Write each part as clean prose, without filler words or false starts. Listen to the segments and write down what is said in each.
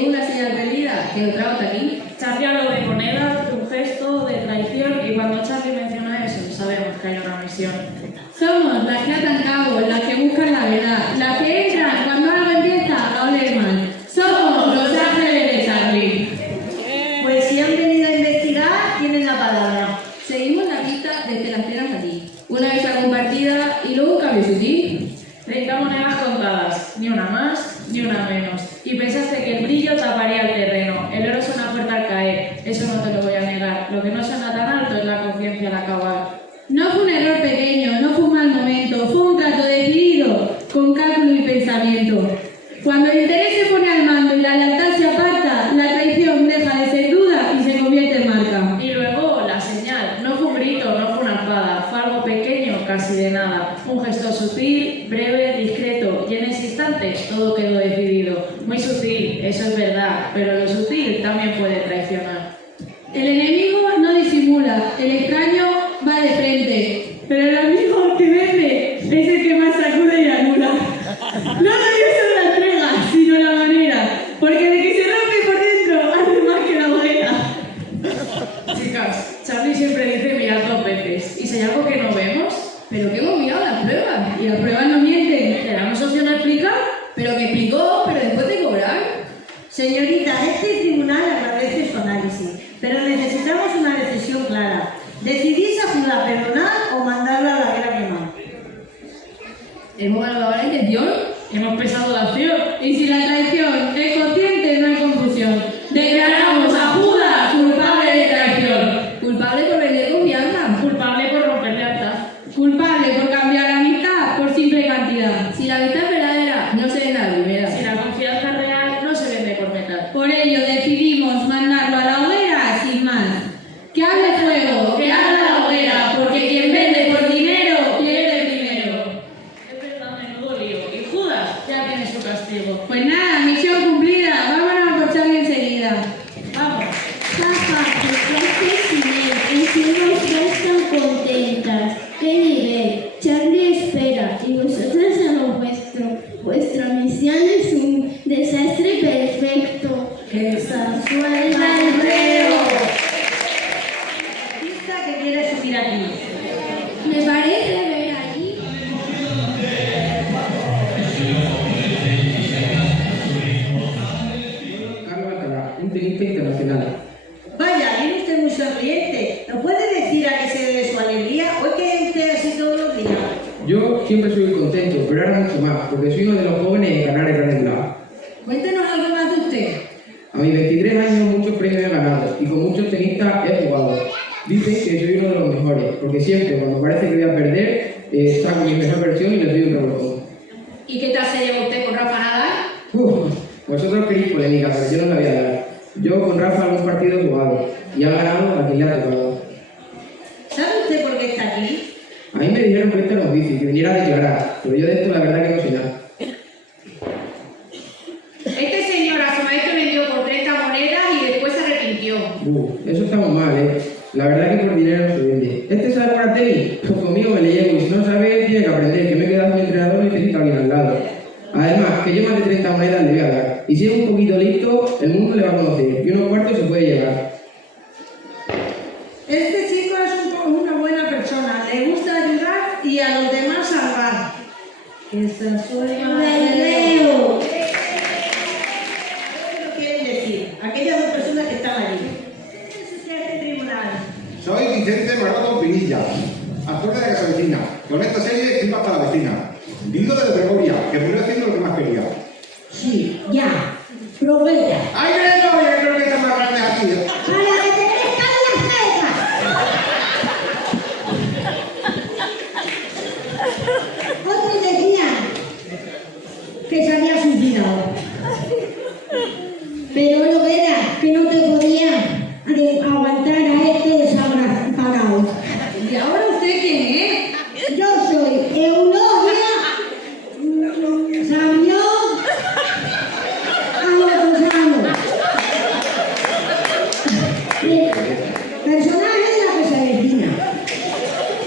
Es una señal perdida que lo traigo hasta aquí. Charlie habla de monedas, de un gesto, de traición, y cuando Charlie menciona eso, sabemos que hay una misión. Somos las que atan cabos, las que buscan la verdad, las que entran cuando algo empieza a oler mal. Somos los ángeles de Charlie. Pues si han venido a investigar, tienen la palabra. Seguimos la pista desde las piedras aquí. Una vista compartida y luego un cambio sutil. 30 monedas contadas, ni una más, ni una menos. Y pensaste que el brillo taparía el terreno. El oro suena fuerte al caer, eso no te lo voy a negar. Lo que no suena tan alto es la conciencia al acabar. No fue un error pequeño, no fue un mal momento, fue un trato decidido, con cálculo y pensamiento. Cuando el interés se pone al mando y la lealtad se aparta, la traición deja de ser duda y se convierte en marca. Y luego la señal, no fue un grito, no fue una espada, fue algo pequeño, casi de nada. Un gesto sutil, breve, discreto, y en ese instante todo quedó decidido. Muy sutil, eso es verdad, pero lo sutil también puede traicionar. El enemigo no disimula, el extraño va de frente, pero el amigo que vende es el que más sacude y anula. No soy eso de la entrega, sino la manera, porque de que se rompe por dentro hace más que la hoguera. Chicas, Charlie siempre dice mirar 2 veces, y si hay algo que no vemos, Pero que hemos mirado las pruebas, y las pruebas no mienten. ¿le damos opción a explicar? Pero que explicó, pero después de cobrar. Señorita, este tribunal agradece su análisis, pero necesitamos una decisión clara. ¿Decidís a Judá perdonar o mandarla a la guerra quemar? Hemos valorado la intención, Hemos pesado la acción. y si la traición es consciente, no hay confusión. Declaramos a Judas culpable de traición. Culpable por vender confianza. Culpable por romper lealtad. Culpable por cambiar la amistad por simple cantidad. Si la amistad es verdadera, no se vende a la primera. Si la confianza real no se vende por metal. Por ello decidimos mandarlo a la hoguera sin más. Que hable fuego, que arda la hoguera, porque quien vende por dinero pierde primero. Es verdad, menudo lío. Y Judas ya tiene su castigo. Pues nada, misión cumplida. Vámonos a por Charlie enseguida. Vamos. Papá, ¿qué sin él? Encima están contentas. ¿Qué nivel? Charlie espera y vosotras a lo vuestro. Vuestra misión es un desastre perfecto. ¡Que ¡Suelta el reo! Artista que quiere subir aquí. Me parece ver allí. Carlos Alcalá, un tenista internacional. Vaya, viene usted muy sonriente. ¿Nos puede decir a qué se debe su alegría? ¿O es que usted así todos los días? Yo siempre soy contento, pero ahora mucho más, porque soy uno de los jóvenes en ganar el Gran Slam. Cuéntenos algo más de usted. A mis 23 años muchos premios he ganado y con muchos tenistas he jugado. Dicen que soy uno de los mejores, porque siempre cuando parece que voy a perder, saco mi mejor versión y les doy un revolcón. ¿Y qué tal se lleva usted con Rafa Nadal? Vosotros queréis polémica, pero yo no la voy a dar. Yo con Rafa algún partido he jugado y ha ganado a quien le ha tocado. ¿Sabe usted por qué está aquí? A mí me dijeron que esto era un vicio, que viniera a declarar, pero yo de esto la verdad que no sé nada. Este señor a su maestro le dio por 30 monedas y después se arrepintió. Eso estamos mal, ¿eh? La verdad que por dinero no se vende. ¿Este sabe jugar tenis? Pues conmigo me le llevo y si no sabe, tiene que aprender, que me he quedado mi entrenador y necesito a alguien al lado. Además, que yo más de 30 monedas le voy a dar. Y si es un poquito listo, el mundo le va a conocer y unos cuartos se puede llegar. Este chico es una buena persona. Le gusta ayudar y a los demás salvar. Que se suena ¡El reo! ¿Qué lo quieren decir? Aquellas 2 personas que están allí. ¿Qué es usted este tribunal? Soy Vicente Maroto Pinilla, actor de Casa Vecina. Con esta serie iba hasta la vecina. Digo de Gregoria, que murió haciendo lo que más quería. Sí, ya. Probeta. ¡Ay, Gregoria! Creo que está más grande aquí. ¡Para que te crezcan las cejas! Otros decían que se había suicidado. Pero lo era, que no te podía aguantar a este desagrado. ¿Y ahora usted quién es? Yo soy Eulogia Sabión Alotosano. Personaje de la Casa Vecina.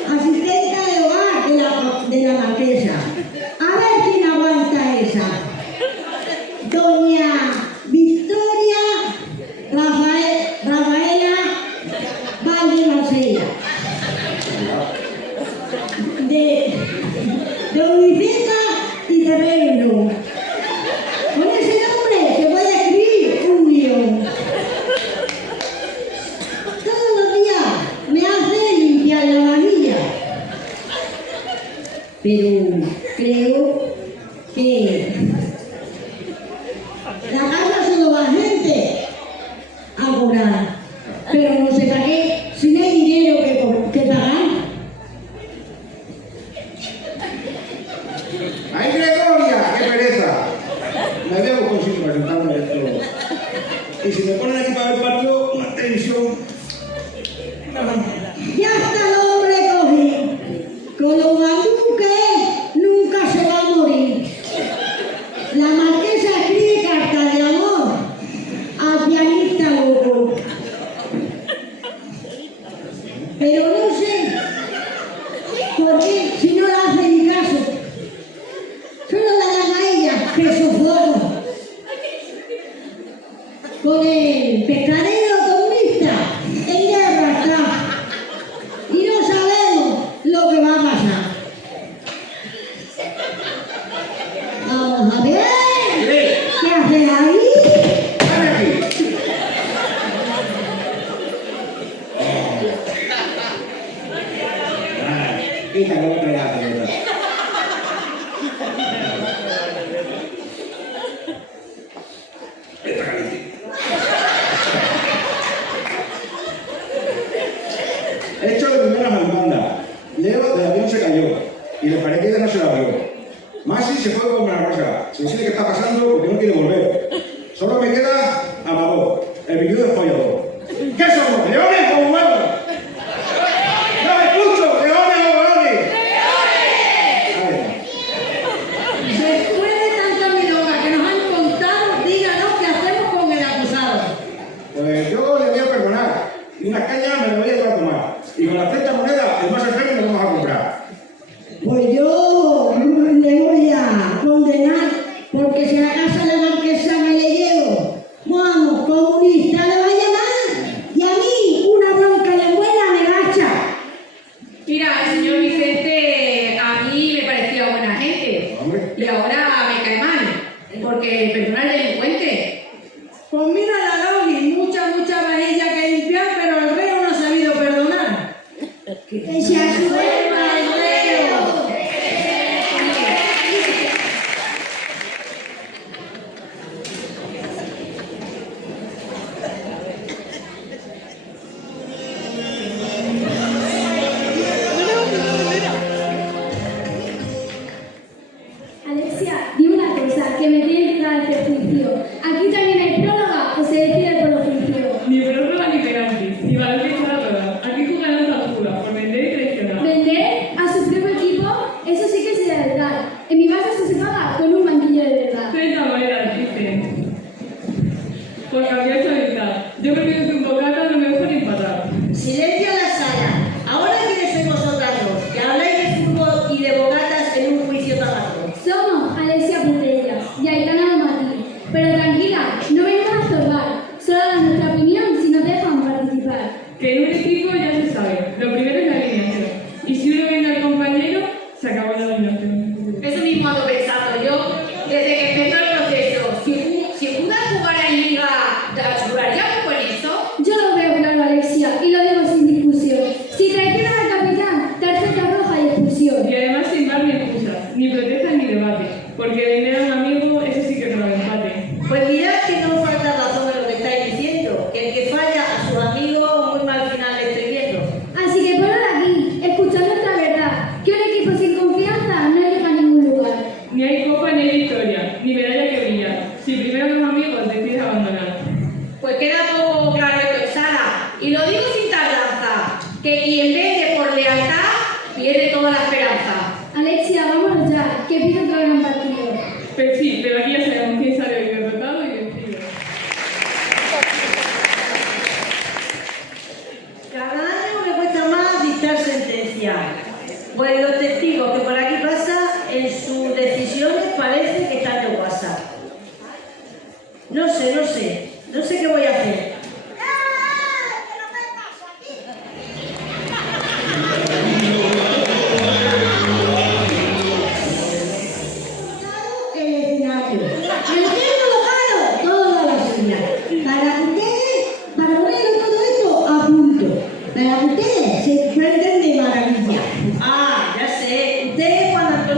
Asistenta de hogar de la marquesa. A ver quién aguanta esa. Doña Victoria. pero creo que la casa solo va gente a cobrar, pero no sé para qué, si no hay dinero que pagar. ¡Ay, Gregoria! ¡Qué pereza! Me había buscado un sitio para sentarme dentro. Y si me ponen aquí para ver el partido, una televisión. Ya está el hombre cogido, con lo guapo que es, nunca se va a morir. La marquesa escribe cartas de amor al pianista loco. Pero no sé por qué, si no la hace ni caso, solo la dan a ella, que sofoco. Con el pescadero comunista, en guerra está. Y no sabemos lo que va a pasar. Vamos a ver. ¿Qué haces ahí? ¡Dale aquí! Quítale otra gata, ¿verdad? Está caliente. He hecho de primeras al banda. Leo del avión se cayó y el paracaídas no se la abrió. Masi se fue con una rosa. Se decide qué está pasando porque no quiere volver. Solo me queda Amador, el viudo del follador. ¿Qué somos? ¿Leones o huevos? ¡No me escucho! ¿Leones o huevones? Después de tanta milonga que nos han contado, díganos qué hacemos con el acusado. Pues yo le voy a perdonar. Y unas cañas me las voy a llevar a tomar. Y con las 30 monedas, el más enfermo nos vamos a comprar. Pues yo le voy a condenar porque si a la casa de la marquesa me le llevo, vamos, comunista le va a llamar y a mí una bronca de abuela me va a echar. Mira, el señor Vicente a mí me parecía buena gente. Hombre. Y ahora me cae mal. Porque perdona al delincuente. Pues mira la Loli, mucha vajilla que limpiar, pero el reo no ha sabido perdonar. Que se asuelta el reo. Alexia, dime una cosa, que me tienes que dar este juicio. Aquí también hay próloga o se decide por oficio. Ni prórroga ni penalti, ni balón ni toda. Aquí juegan las alturas, por vender y traicionar. Vender a su propio equipo, eso sí que sería legal. En mi base eso se paga con un banquillo de verdad. 30 monedas, dicen. Por cambiar esa verdad. Yo prefiero que un bocata no me dejo ni empatar. Silencio en la sala. Ahora quiénes sois vosotras dos, que habláis de fútbol y de bogatas en un juicio tan largo. Somos Alexia Putella y Aitana de Martí. Pero tranquila, no venimos a estorbar. Solo dar nuestra opinión si nos dejan participar. Que en un equipo ya se sabe. Lo primero es la alineación. Y si uno vende al compañero, se acabó la alineación. Eso mismo ando pensando yo desde que empezó el proceso. Si Judas jugara en Liga, ¿juraríamos con eso? Yo lo veo claro, Alexia, y lo digo sin discusión. Si traicionan al capitán, tarjeta roja y expulsión. Y además sin dar ni excusas, ni protestas ni debate. Porque vender a un amigo, eso sí que no lo empate. Pues mirad que no falta razón en lo que estáis diciendo, que el que falla a su amigo muy mal final le estoy viendo. Así que ponlo de aquí, escuchad nuestra verdad, que un equipo sin confianza no llega a ningún lugar. Ni hay copa ni hay victoria, ni medalla que brillar. Si primero los amigos decides abandonar. Pues queda todo claro esto en sala. Y lo digo sin tardanza, que quien vende por lealtad pierde toda la esperanza. Alexia, vámonos ya, que pido otro gran partido. Pero sí, pero aquí ya sabemos quién sale derrotado y vencido. Cada año me cuesta más dictar sentencia, pues los testigos que por aquí pasan en sus decisiones parece que están de WhatsApp. No sé qué voy a hacer. El escenario. El tiempo lojano, toda la señal. Para ponerlo todo esto a punto. Para que ustedes se enfrenten de maravilla. Ah, ya sé. Ustedes cuando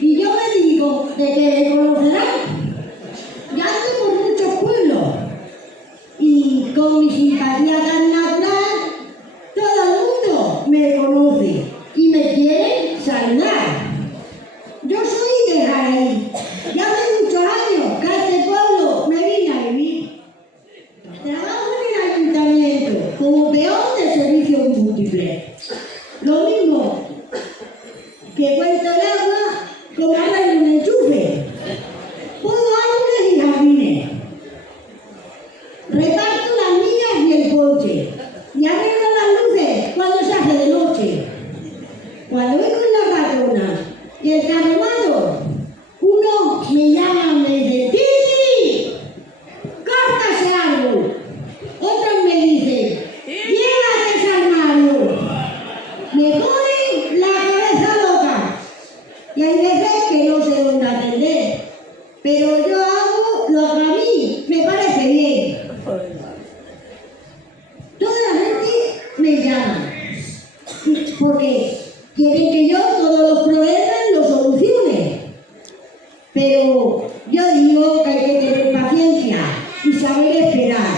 Y yo me digo de que me conocerán. Ya ando por muchos pueblos. Y con mi simpatía tan natural, todo el mundo me conoce y me quiere saludar. Yo soy de Jaén. Ya hace muchos años que a este pueblo me vine a vivir. Trabajo en el ayuntamiento como peón de servicios múltiples. Lo mismo que cuento el agua como arreglo un enchufe. Puedo árboles y jardines. Reparto las mías y el coche. Y arreglo las luces cuando se hace de noche. Cuando voy con la ratona y el carromato, uno me llama y me dice: ¡Titi! ¡Corta ese árbol! Otros me dicen: ¡llévate ese armario! Me ponen la cabeza loca. Y hay veces que no sé dónde atender. Pero yo hago lo que a mí me parece bien. Toda la gente me llama porque quieren que yo todos los problemas los solucione. Pero yo digo que hay que tener paciencia y saber esperar,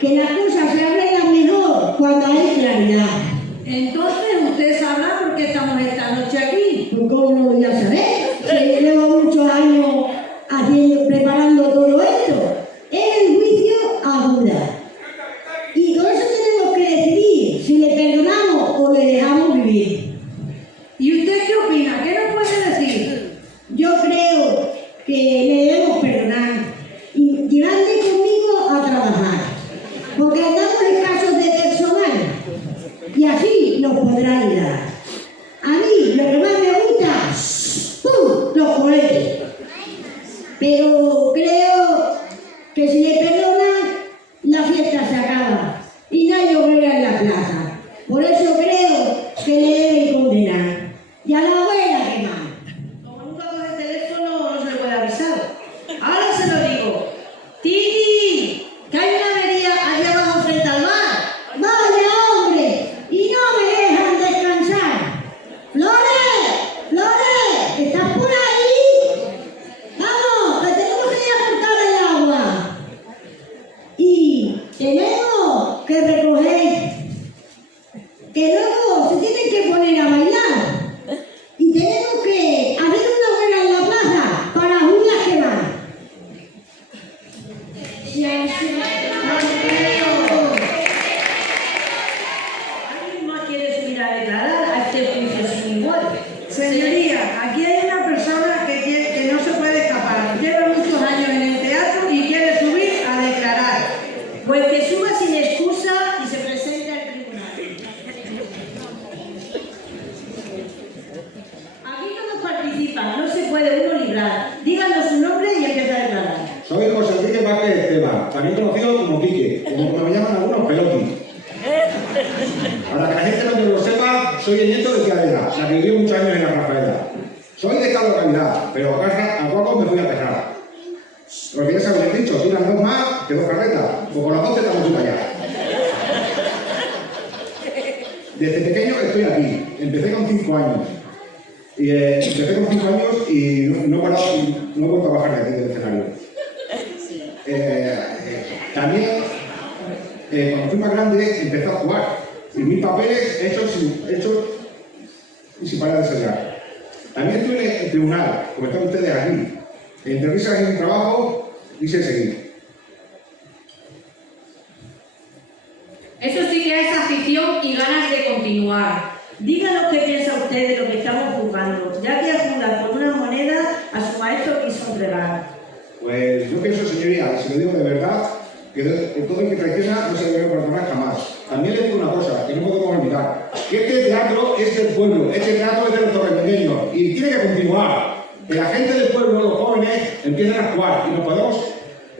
que las cosas se arreglan mejor cuando hay claridad. Entonces, ¿usted sabrá por qué estamos esta noche aquí? Pues ¿cómo no lo voy a saber? Si llevo muchos años preparando todo esto. Es el juicio a Buda. Y con eso tenemos que decidir si le perdonamos o le dejamos vivir. ¿Y usted qué opina? ¿Qué nos puede decir? Yo creo que le debemos perdonar y llevarle conmigo a trabajar, porque andamos escasos de personal y así nos podrá ayudar. A mí lo que más me gusta, ¡pum!, los cohetes. Pero creo que si le perdonan, la fiesta se acaba y no hay hoguera en la plaza. Por eso creo que le deben condenar. Y a la abuela quemar. Como nunca coge el teléfono, no se le puede avisar. Ahora se lo digo. ¡Titi! ¡Que hay una avería allá abajo frente al mar! ¡Vaya, hombre! Y no me dejan descansar. ¡Flores! ¡Flores! ¿Estás por ahí? ¡Vamos! ¡Que tenemos que ir a cortar el agua! Y tenemos que recoger. Que luego se tienen que poner a bailar. Y tenemos que hacer una hoguera en la plaza para Julia quemar. ¿Alguien más quiere subir a declarar a este juicio sin igual? Señoría, aquí hay una persona que no se puede escapar. Lleva muchos años en el teatro y quiere subir a declarar. Pues que suba sin excusa y se presente al tribunal. Aquí todos participan, no se puede uno librar. Díganos su nombre y empieza a declarar. Soy José Enrique Vázquez Esteban, también conocido como Quique, como me llaman algunos, Peloti. Para que la gente no lo sepa, soy el nieto de tía Adela, la que vivió muchos años en la Rafaela. Soy de esta localidad, pero a poco me fui a pesar. Porque ya se habéis dicho, tiran dos más que dos carretas, pues con las dos te estamos para allá. Desde pequeño estoy aquí, empecé con 5 años. Y empecé con 5 años y no he vuelto a bajar de aquí del escenario. También, cuando fui más grande, empecé a jugar. Y mis papeles hechos y sin parar de ensayar. También estuve en el tribunal, como están ustedes aquí. Entre risas y mi trabajo, quise seguir. Eso sí que es afición y ganas de continuar. Díganos qué piensa usted de lo que estamos juzgando, ya que juzgan por una moneda a su maestro quiso entregar. Pues yo pienso, señoría, si lo digo de verdad, que todo el que traiciona no se debe perdonar jamás. También le digo una cosa, que no podemos olvidar, que este teatro es del pueblo, este teatro es de los torremeños y tiene que continuar. Que la gente del pueblo, los jóvenes, empiecen a actuar y nos podemos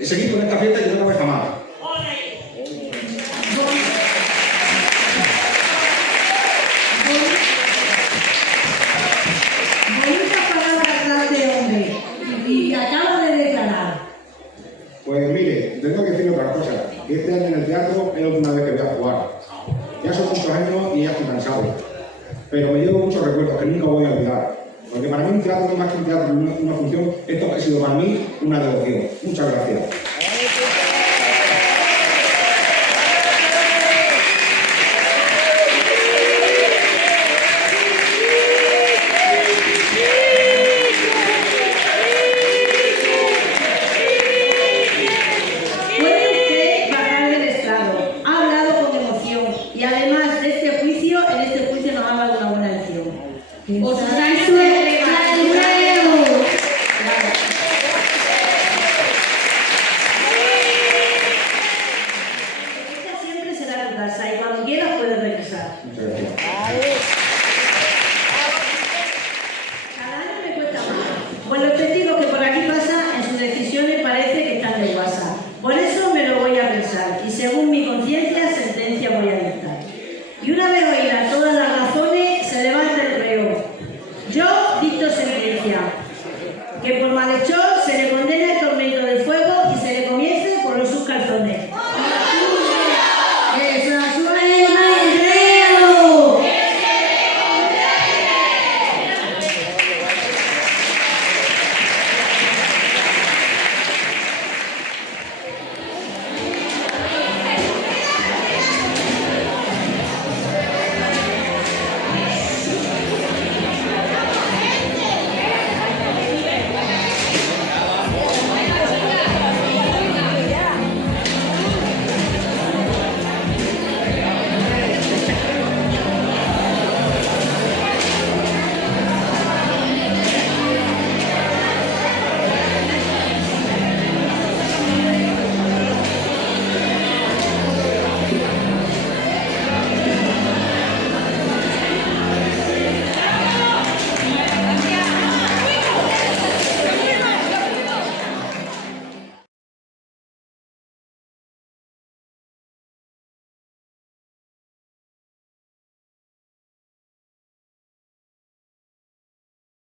seguir con esta fiesta que no acabe jamás. Bonitas palabras de hombre, y acabo de declarar. Pues mire, tengo que decir otra cosa, que este año en el teatro es la última vez que voy a jugar. Ya son muchos años y ya estoy cansado. pero me llevo muchos recuerdos que nunca voy a olvidar. Porque para mí un teatro, más que un teatro, una función, esto ha sido para mí una devoción. Muchas gracias. Puede usted bajar del estrado. Ha hablado con emoción y además de este juicio, en este juicio nos ha dado una buena lección. Os está